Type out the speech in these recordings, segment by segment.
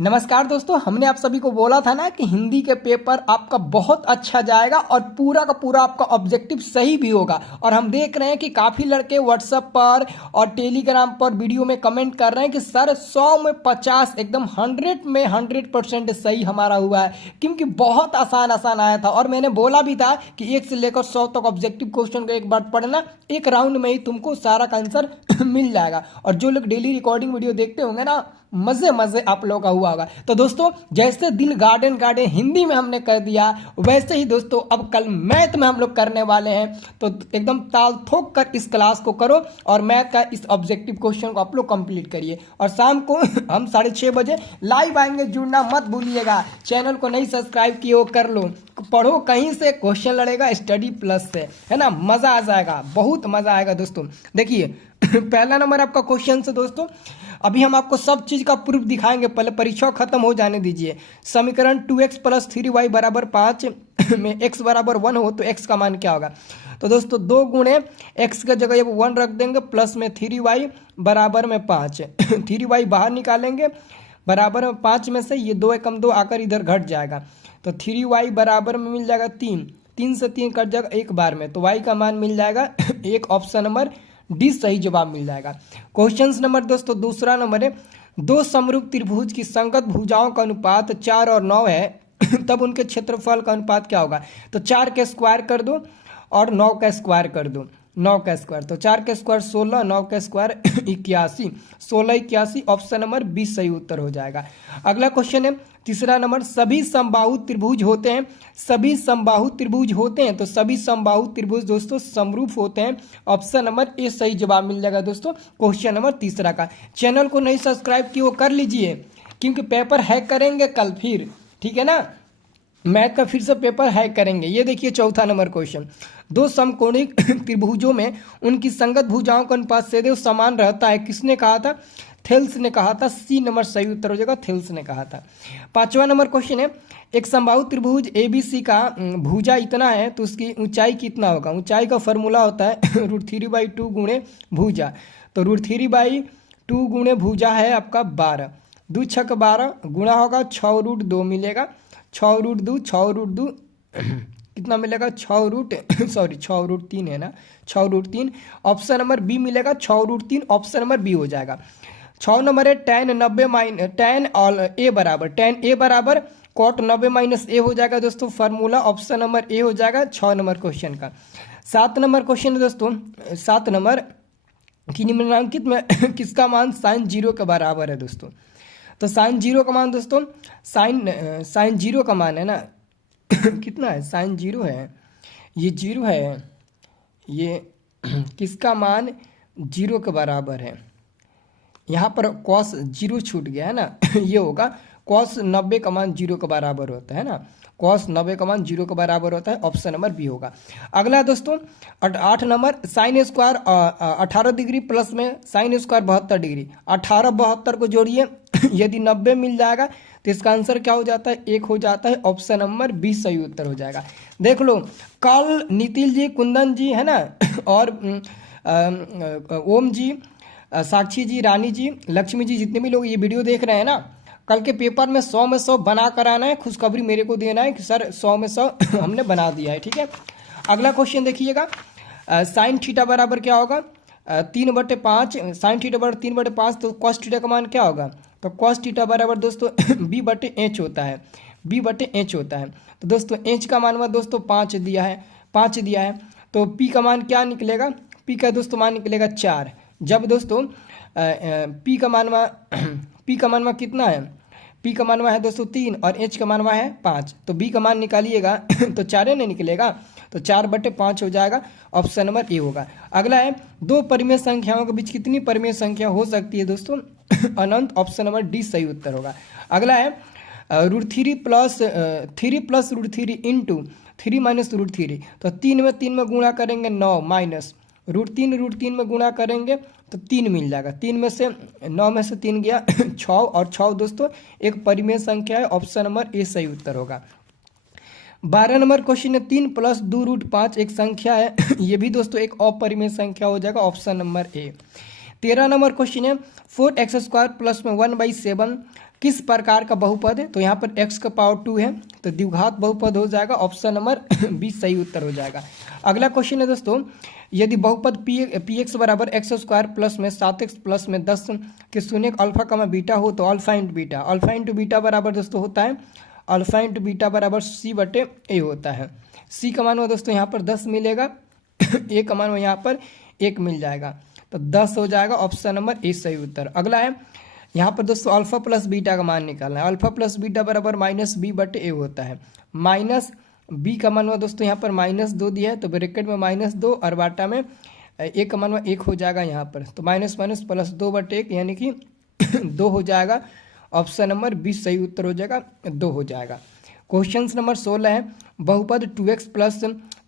नमस्कार दोस्तों, हमने आप सभी को बोला था ना कि हिंदी के पेपर आपका बहुत अच्छा जाएगा और पूरा का पूरा आपका ऑब्जेक्टिव सही भी होगा। और हम देख रहे हैं कि काफ़ी लड़के व्हाट्सएप पर और टेलीग्राम पर वीडियो में कमेंट कर रहे हैं कि सर 100 में 50 एकदम 100 में 100% सही हमारा हुआ है, क्योंकि बहुत आसान आसान आया था। और मैंने बोला भी था कि 1 से लेकर 100 तक ऑब्जेक्टिव क्वेश्चन को एक बार पढ़ना, एक राउंड में ही तुमको सारा का आंसर मिल जाएगा। और जो लोग डेली रिकॉर्डिंग वीडियो देखते होंगे ना, मजे मजे आप लोगों का हुआ होगा। तो दोस्तों, जैसे दिल गार्डन गार्डन हिंदी में हमने कर दिया, वैसे ही दोस्तों अब कल मैथ में हम लोग करने वाले हैं। तो एकदम ताल ठोक कर इस क्लास को करो और मैथ का इस ऑब्जेक्टिव क्वेश्चन को आप लोग कंप्लीट करिए। और शाम को हम 6:30 बजे लाइव आएंगे, जुड़ना मत भूलिएगा। चैनल को नहीं सब्सक्राइब किए हो कर लो, पढ़ो कहीं से, क्वेश्चन लड़ेगा स्टडी प्लस से, है ना। मजा आ जाएगा, बहुत मजा आएगा दोस्तों। देखिए पहला नंबर आपका क्वेश्चन से दोस्तों, अभी हम आपको सब चीज का प्रूफ दिखाएंगे, पहले परीक्षा खत्म हो जाने दीजिए। समीकरण 2x + 3y = 5 में x = 1 हो तो x का मान क्या होगा। तो दोस्तों 2 गुणे x का जगह 1 रख देंगे, प्लस में 3y बराबर में 5 3y बाहर निकालेंगे, बराबर में 5 में से ये 2 एकम 2 आकर इधर घट जाएगा। तो 3y बराबर में मिल जाएगा 3, 3 से 3 कट जाएगा एक बार में, तो y का मान मिल जाएगा एक, ऑप्शन नंबर डी सही जवाब मिल जाएगा। क्वेश्चन नंबर दोस्तों दूसरा नंबर है, दो समरूप त्रिभुज की संगत भुजाओं का अनुपात 4 और 9 है तब उनके क्षेत्रफल का अनुपात क्या होगा। तो 4 के स्क्वायर कर दो और 9 का स्क्वायर कर दो, 9 का स्क्वायर, तो 4 का स्क्वायर 16, 9 का स्क्वायर 81, 16 81, ऑप्शन नंबर 20 सही उत्तर हो जाएगा। अगला क्वेश्चन है तीसरा नंबर, सभी समबाहु त्रिभुज होते हैं, सभी समबाहु त्रिभुज होते हैं, तो सभी समबाहु त्रिभुज दोस्तों समरूप होते हैं, ऑप्शन नंबर ए सही जवाब मिल जाएगा दोस्तों क्वेश्चन नंबर तीसरा का। चैनल को नहीं सब्सक्राइब किए वो कर लीजिए, क्योंकि पेपर हैक करेंगे कल फिर, ठीक है ना। मैथ का फिर से पेपर हैक करेंगे। ये देखिए चौथा नंबर क्वेश्चन, दो समकोणीय त्रिभुजों में उनकी संगत भुजाओं का अनुपात सदैव समान रहता है, किसने कहा था। थेल्स ने कहा था, सी नंबर सही उत्तर हो जाएगा, थेल्स ने कहा था। पांचवा नंबर क्वेश्चन है, एक समबाहु त्रिभुज ABC का भुजा इतना है तो उसकी ऊंचाई कितना होगा। ऊंचाई का फॉर्मूला होता है √3/2 गुणे भुजा, तो √3/2 गुणे भुजा है आपका 12, 2 छक 12 गुणा होगा 6√2 मिलेगा, 6√2 6√2 कितना मिलेगा 6√3 है ना, 6√3, ऑप्शन नंबर बी मिलेगा 6√3, ऑप्शन नंबर बी हो जाएगा। 6 नंबर है tan 90 tan और a बराबर, tan a बराबर cot 90 - a हो जाएगा दोस्तों, फार्मूला ऑप्शन नंबर ए हो जाएगा 6 नंबर क्वेश्चन का। 7 नंबर क्वेश्चन है दोस्तों, 7 नंबर कि निम्नलिखित में किसका मान sin 0 के बराबर है दोस्तों। तो sin 0 का मान दोस्तों, sin 0 का मान है ना कितना है, sin 0 है, ये 0 है, ये किसका मान 0 के बराबर है। यहाँ पर cos 0 छूट गया है ना ये होगा cos 90 का मान 0 के बराबर होता है ना, cos 90 का मान 0 के बराबर होता है, ऑप्शन नंबर बी होगा। अगला दोस्तों 8 number, sin square 18 degree plus में sin स्क्वायर 72 डिग्री, 18 72 को जोड़िए यदि 90 मिल जाएगा तो इसका आंसर क्या हो जाता है, 1 हो जाता है, ऑप्शन नंबर बी सही उत्तर हो जाएगा। देख लो, कल नितिल जी, कुंदन जी है ना, और ओम जी, साक्षी जी, रानी जी, लक्ष्मी जी, जितने भी लोग ये वीडियो देख रहे हैं ना, कल के पेपर में 100 में 100 बना कर आना है, खुशखबरी मेरे को देना है कि सर 100 में 100 हमने बना दिया है, ठीक है। अगला क्वेश्चन देखिएगा, साइन थीटा बराबर क्या होगा, 3/5, साइन थीटा बराबर 3/5, तो कॉस थीटा का मान क्या होगा। तो कॉस थीटा बराबर दोस्तों b/h होता है, b/h होता है। तो दोस्तों h का मान में दोस्तों 5 दिया है, 5 दिया है, तो p का मान क्या निकलेगा, p का दोस्तों मान निकलेगा 4। जब दोस्तों p का मान में कितना है, p का मान है दोस्तों 3 और h का मान है 5, तो b का मान निकालिएगा तो 4 नहीं निकलेगा, तो 4/5 हो जाएगा, ऑप्शन नंबर ए होगा। अगला है, दो परिमेय संख्याओं के बीच कितनी परिमेय संख्या हो सकती है दोस्तों, अनंत, ऑप्शन नंबर डी सही उत्तर होगा। अगला है √3 + 3 + √3 इंटू 3 - √3, तो 3 में 3 में गुणा करेंगे 9 माइनस √3 में गुणा करेंगे तो 3 मिल जाएगा, 3 में से 9 में से 3 गया 6, और 6 दोस्तों एक परिमेय संख्या है, ऑप्शन नंबर ए सही उत्तर होगा। 12 नंबर क्वेश्चन है, 3 + 2√5 एक संख्या है ये भी दोस्तों एक अपरिमेय संख्या हो जाएगा, option number A. 13 number question है, 4x² + 1/7 किस प्रकार का बहुपद है? तो यहाँ पर x का पावर 2 है, तो द्विघात बहुपद हो जाएगा। ऑप्शन नंबर बी सही उत्तर हो जाएगा। अगला क्वेश्चन है दोस्तों, यदि बहुपद पी एक्स बराबर एक्स स्क्वायर प्लस में 7x प्लस में 10 के शून्य अल्फा कमा बीटा हो तो अल्फा इंटू बीटा बराबर दोस्तों होता है अल्फा इंटू बीटा बराबर सी बटे ए होता है। सी का मान हुआ दोस्तों यहाँ पर 10 मिलेगा, ए का मान यहाँ पर 1 मिल जाएगा, तो 10 हो जाएगा। ऑप्शन नंबर ए सही उत्तर। अगला है यहाँ पर दोस्तों अल्फा प्लस बीटा का मान निकालना है। अल्फा प्लस बीटा बराबर माइनस बी बटे ए होता है। माइनस बी का मान हुआ दोस्तों यहाँ पर -2 दिया है, तो ब्रैकेट में -2 और बाटा में ए का मान 1 हो जाएगा यहाँ पर, तो माइनस माइनस प्लस 2 बटे 1 यानी कि 2 हो जाएगा। ऑप्शन नंबर 20 सही उत्तर हो जाएगा, 2 हो जाएगा। क्वेश्चन नंबर 16 है, बहुपद 2x प्लस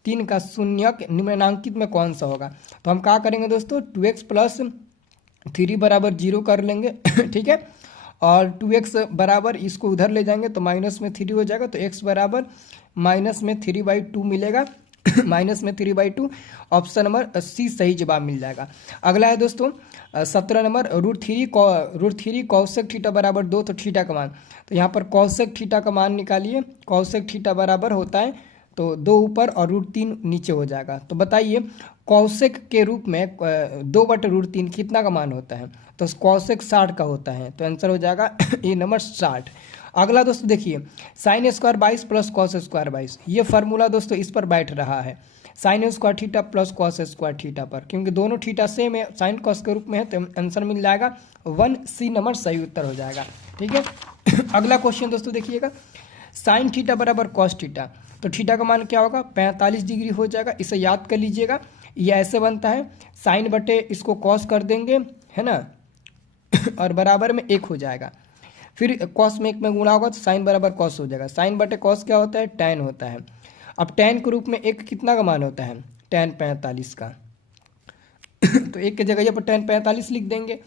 3 का शून्यक निम्नांकित में कौन सा होगा? तो हम क्या करेंगे दोस्तों, 2x प्लस 3 बराबर 0 कर लेंगे ठीक है, और 2x बराबर इसको उधर ले जाएंगे तो माइनस में 3 हो जाएगा, तो x बराबर माइनस में 3/2 मिलेगा माइनस में 3/2। ऑप्शन नंबर सी सही जवाब मिल जाएगा। अगला है दोस्तों 17 नंबर, √3 कौशेक थीटा बराबर 2, तो थीटा का मान, तो यहाँ पर कौशेक थीटा का मान निकालिए। कौशेक थीटा बराबर होता है तो 2 ऊपर और √3 नीचे हो जाएगा। तो बताइए कौशेक के रूप में 2/√3 कितना का मान होता है? तो कौशेक 60 का होता है, तो आंसर हो जाएगा ए नंबर 60। अगला दोस्तों देखिए, sine square 22 plus cos square 22, ये फार्मूला दोस्तों इस पर बैठ रहा है sine square theta plus cos square theta पर, क्योंकि दोनों थीटा सेम है, साइन कॉस के रूप में है, तो आंसर मिल जाएगा 1 नंबर सही उत्तर हो जाएगा। ठीक है अगला क्वेश्चन दोस्तों देखिएगा, साइन थीटा बराबर कॉस थीटा, तो थीटा का मान क्या होगा? 45 डिग्री हो जाएगा। इसे याद कर लीजिएगा, ये ऐसे बनता है साइन बटे इसको कॉस कर देंगे है ना और बराबर में 1 हो जाएगा, फिर कॉस में 1 में गुणा होगा तो साइन बराबर कॉस हो जाएगा। साइन बटे कॉस क्या होता है? टैन होता है। अब टैन के रूप में 1 कितना का मान होता है? टैन 45 का तो 1 की जगह पर टैन 45 लिख देंगे,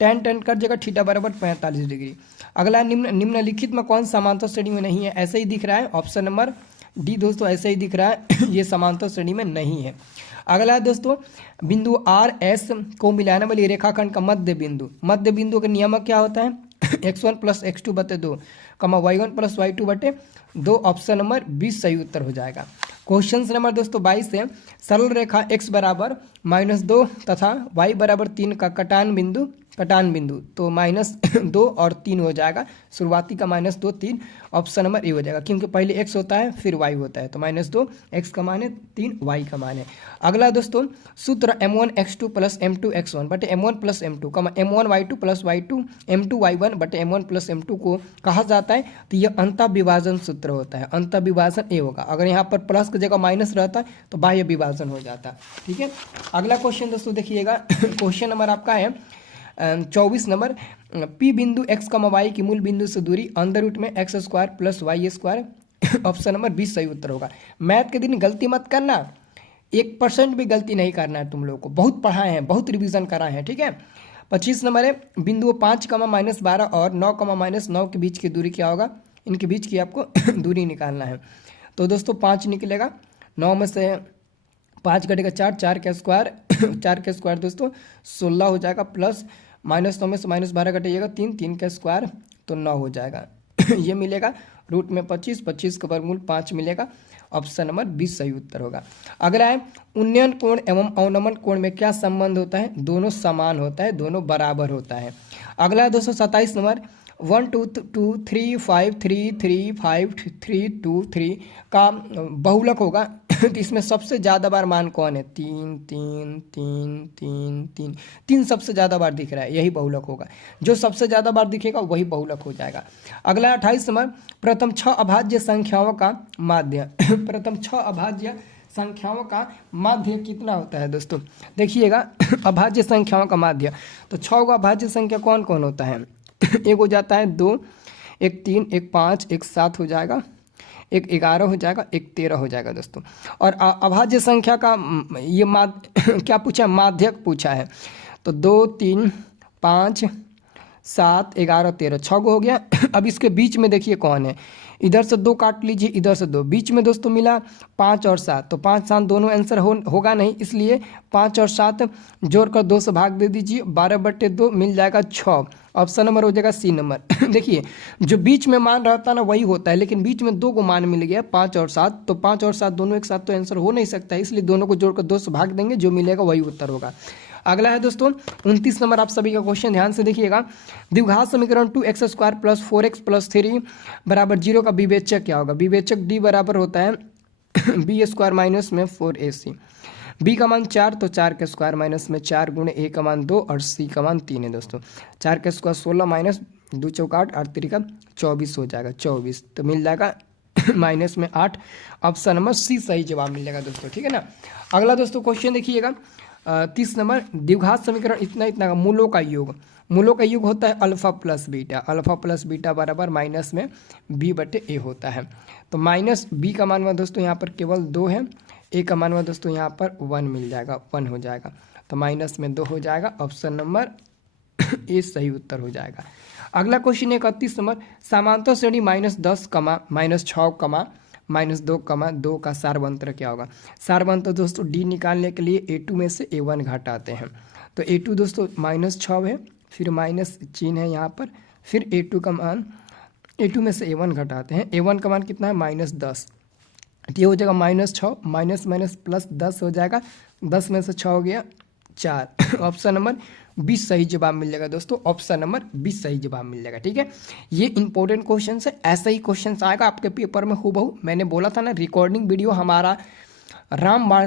टैन कर जगह थीटा बराबर 45 डिग्री। अगला निम्नलिखित में कौन समांतर श्रेणी में नहीं है? ऐसे ही दिख रहा है, ऑप्शन नंबर डी दोस्तों ऐसे ही दिख रहा है ये समांतर श्रेणी में नहीं है। अगला है दोस्तों, बिंदु आर एस को मिलाने वाली रेखाखंड का मध्य बिंदु का नियामक क्या होता है? x1 प्लस x2 बटे 2 कमा y1 प्लस y2 बटे 2। ऑप्शन नंबर 20 सही उत्तर हो जाएगा। क्वेश्चन नंबर दोस्तों 22 है, सरल रेखा x बराबर -2 तथा y बराबर 3 का कटान बिंदु तो -2 और 3 हो जाएगा, शुरुआती का -2 3। ऑप्शन नंबर ए हो जाएगा, क्योंकि पहले x होता है फिर y होता है, तो -2 x का मान है, 3 y का मान है। अगला दोस्तों सूत्र m1x2 प्लस m2x1 बटे m1 प्लस m2 कमा m1y2 प्लस y2 m2y1 बटे m1 प्लस m2 को कहा जाता है? तो यह अंतः विभाजन सूत्र होता है, अंतः विभाजन ए होगा। अगर यहाँ पर प्लस की जगह माइनस रहता है तो बाह्य विभाजन हो जाता। ठीक है अगला क्वेश्चन दोस्तों देखिएगा क्वेश्चन नंबर आपका है 24 नंबर, पी बिंदु x कमा y की मूल बिंदु से दूरी अंडर रूट में x square plus y square. Option number 20 सही उत्तर होगा। मैथ के दिन गलती मत करना, 1% भी गलती नहीं करना है, तुम लोग को बहुत पढ़ाए हैं, बहुत रिवीजन कराए हैं। ठीक है 25 नंबर है, बिंदु 5 कमा -12 और 9 कमा -9 के बीच की दूरी क्या होगा? इनके बीच की आपको दूरी निकालना है। तो दोस्तों 5 निकलेगा, 9 में से 5 घटेगा 4 का स्क्वायर 4 का स्क्वायर दोस्तों 16 हो जाएगा, प्लस -9 में से -12 घटेगा 3 का स्क्वायर तो 9 हो जाएगा ये मिलेगा, रूट में 25 का वर्गमूल 5 मिलेगा। ऑप्शन नंबर 20 सही उत्तर होगा। अगला है, उन्नयन कोण एवं अवनमन कोण में क्या संबंध होता है? दोनों समान होता है, दोनों बराबर होता है। अगला है 227 नंबर, 1 2 2 3 5 3 3 5 3 2 3 का बहुलक होगा तो इसमें सबसे ज़्यादा बार मान कौन है? 3 3 3 3 3 3 सबसे ज़्यादा बार दिख रहा है, यही बहुलक होगा। जो सबसे ज़्यादा बार दिखेगा वही बहुलक हो जाएगा। अगला 28 नंबर, प्रथम 6 अभाज्य संख्याओं का माध्य प्रथम 6 अभाज्य संख्याओं का माध्य कितना होता है? दोस्तों देखिएगा अभाज्य संख्याओं का माध्य, तो 6 का अभाज्य संख्या कौन कौन होता है? एक हो जाता है 2, एक 3, एक 5, एक 7 हो जाएगा, एक 11 हो जाएगा, एक 13 हो जाएगा दोस्तों। और अभाज्य संख्या का ये क्या पूछा? माध्यक पूछा है, तो 2 3 5 7, 11, 13, 6 गो हो गया। अब इसके बीच में देखिए कौन है, इधर से 2 काट लीजिए, इधर से 2, बीच में दोस्तों मिला 5 और 7, तो 5, 7 दोनों आंसर होगा नहीं, इसलिए 5 और 7 जोड़कर 2 से भाग दे दीजिए, 12/2 मिल जाएगा 6। ऑप्शन नंबर हो जाएगा सी नंबर। देखिए जो बीच में मान रहता है ना वही होता है, लेकिन बीच में 2 को मान मिल गया 5 और 7, तो 5 और 7 दोनों एक साथ तो आंसर हो नहीं सकता, इसलिए दोनों को जोड़कर 2 से भाग देंगे, जो मिलेगा वही उत्तर होगा। अगला है दोस्तों 29 नंबर, आप सभी का क्वेश्चन ध्यान से देखिएगा। द्विघात समीकरण 2x² + 4x + 3 = 0 का विवेचक क्या होगा? विवेचक d बराबर होता है b² माइनस में 4ac। b का मान 4, तो 4 का स्क्वायर माइनस में 4 गुणे a का मान 2 और c का मान 3 है दोस्तों। 4 का स्क्वायर 16 माइनस 2 चौका 8, 8 3 का 24 हो जाएगा, 24 तो मिल जाएगा माइनस में 8। ऑप्शन नंबर सी सही जवाब मिलेगा दोस्तों, ठीक है ना। अगला दोस्तों क्वेश्चन देखिएगा 30 नंबर, द्विघात समीकरण इतना इतना का मूलों का योग, मूलों का योग होता है alpha plus beta, alpha plus beta बराबर माइनस में b/a होता है। तो माइनस b का मान हुआ दोस्तों यहाँ पर केवल 2 है, a का मान हुआ दोस्तों यहाँ पर 1 मिल जाएगा, 1 हो जाएगा, तो माइनस में 2 हो जाएगा, ऑप्शन नंबर ए सही उत्तर हो जाएगा। अगला क्वेश्चन 31 नंबर, समांतर श्रेणी -10, -6, -2, का सारवंत्र क्या होगा? सारवंत्र दोस्तों डी निकालने के लिए a2 में से a1 घटाते हैं, तो a2 दोस्तों -6 है, फिर माइनस चिन्ह है यहाँ पर, फिर a2 का मान a2 में से a1 घटाते हैं, a1 का मान कितना है -10, ये हो जाएगा -6, माइनस माइनस प्लस 10 हो जाएगा, 10 में से 6 हो गया 4। ऑप्शन नंबर 20 सही जवाब मिल जाएगा दोस्तों, ऑप्शन नंबर 20 सही जवाब मिल जाएगा, ठीक है। ये इंपॉर्टेंट क्वेश्चन है, ऐसा ही क्वेश्चन आएगा आपके पेपर में हूबहू। मैंने बोला था ना रिकॉर्डिंग वीडियो हमारा रामबाण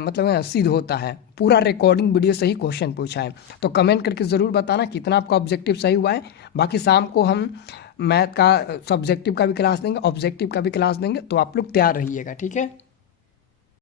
मतलब सिद्ध होता है, पूरा रिकॉर्डिंग वीडियो से ही क्वेश्चन पूछा है। तो कमेंट करके ज़रूर बताना कितना आपका ऑब्जेक्टिव सही हुआ है। बाकी शाम को हम मैथ का सब्जेक्टिव का भी क्लास देंगे, ऑब्जेक्टिव का भी क्लास देंगे, तो आप लोग तैयार रहिएगा, ठीक है।